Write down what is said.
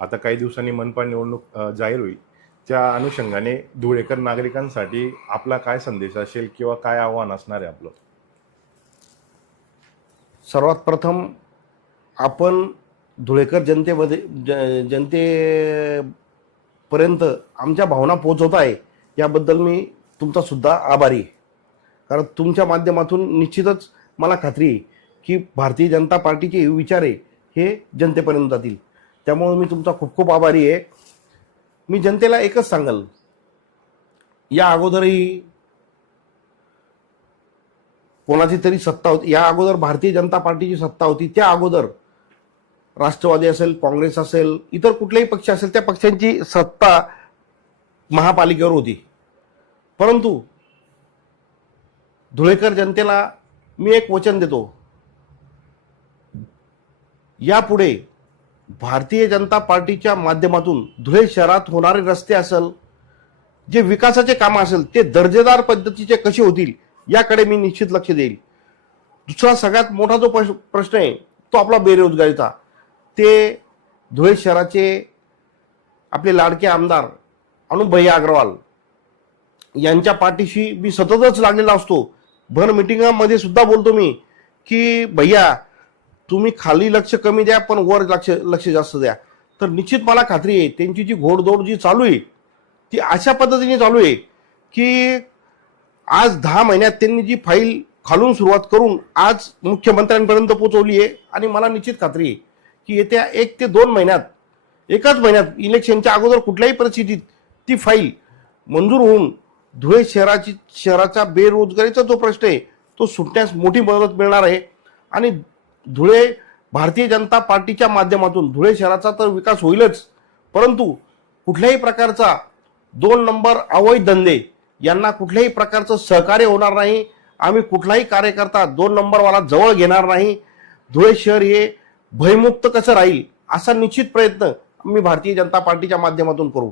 आता काही दिवसांनी मनपा निवडणूक जाहीर होईल. त्या अनुषंगाने धुळेकर नागरिकांसाठी आपला काय संदेश असेल किंवा काय आव्हान असणार आहे आपलं? सर्वात प्रथम आपण धुळेकर जनतेमध्ये ज जनतेपर्यंत आमच्या भावना पोचवत आहे याबद्दल मी तुमचा सुद्धा आभारी कारण तुमच्या माध्यमातून निश्चितच मला खात्री आहे की भारतीय जनता पार्टीचे विचार आहे हे जनतेपर्यंत जातील. त्यामुळे मी तुमचा खूप खूप आभारी आहे. मी जनतेला एकच सांगल. या अगोदरही कोणाची तरी सत्ता होती. या अगोदर भारतीय जनता पार्टीची सत्ता होती. त्या अगोदर राष्ट्रवादी असेल काँग्रेस असेल इतर कुठलेही पक्ष असेल त्या पक्षांची सत्ता महापालिकेवर होती. परंतु धुळेकर जनतेला मी एक वचन देतो. यापुढे भारतीय जनता पार्टीच्या माध्यमातून धुळे शहरात होणारे रस्ते असेल जे विकासाचे कामं असेल ते दर्जेदार पद्धतीचे कसे होतील याकडे मी निश्चित लक्ष देईल. दुसरा सगळ्यात मोठा जो प्रश्न आहे तो आपला बेरोजगारीचा. ते धुळे शहराचे आपले लाडके आमदार अनुभैया अग्रवाल यांच्या पाठीशी मी सततच लागलेला असतो. भर मिटिंगामध्ये सुद्धा बोलतो मी की भैया तुम्ही खाली लक्ष कमी द्या पण वर लक्ष लक्ष जास्त द्या. तर निश्चित मला खात्री आहे त्यांची जी घोडदौड जी चालू आहे ती अशा पद्धतीने चालू आहे की आज दहा महिन्यात त्यांनी जी फाईल खालून सुरुवात करून आज मुख्यमंत्र्यांपर्यंत पोहोचवली आहे. आणि मला निश्चित खात्री आहे की येत्या एक ते दोन महिन्यात एकाच महिन्यात इलेक्शनच्या अगोदर कुठल्याही परिस्थितीत ती फाईल मंजूर होऊन धुळे शहराची शहराचा बेरोजगारीचा जो प्रश्न आहे तो सुटण्यास मोठी मदत मिळणार आहे. आणि धुळे भारतीय जनता पार्टीच्या माध्यमातून धुळे शहराचा तर विकास होईलच. परंतु कुठल्याही प्रकारचा दोन नंबर अवैध धंदे यांना कुठल्याही प्रकारचं सहकार्य होणार नाही. आम्ही कुठलाही कार्यकर्ता दोन नंबरवाला जवळ घेणार नाही. धुळे शहर हे भयमुक्त कसं राहील असा निश्चित प्रयत्न आम्ही भारतीय जनता पार्टीच्या माध्यमातून करू.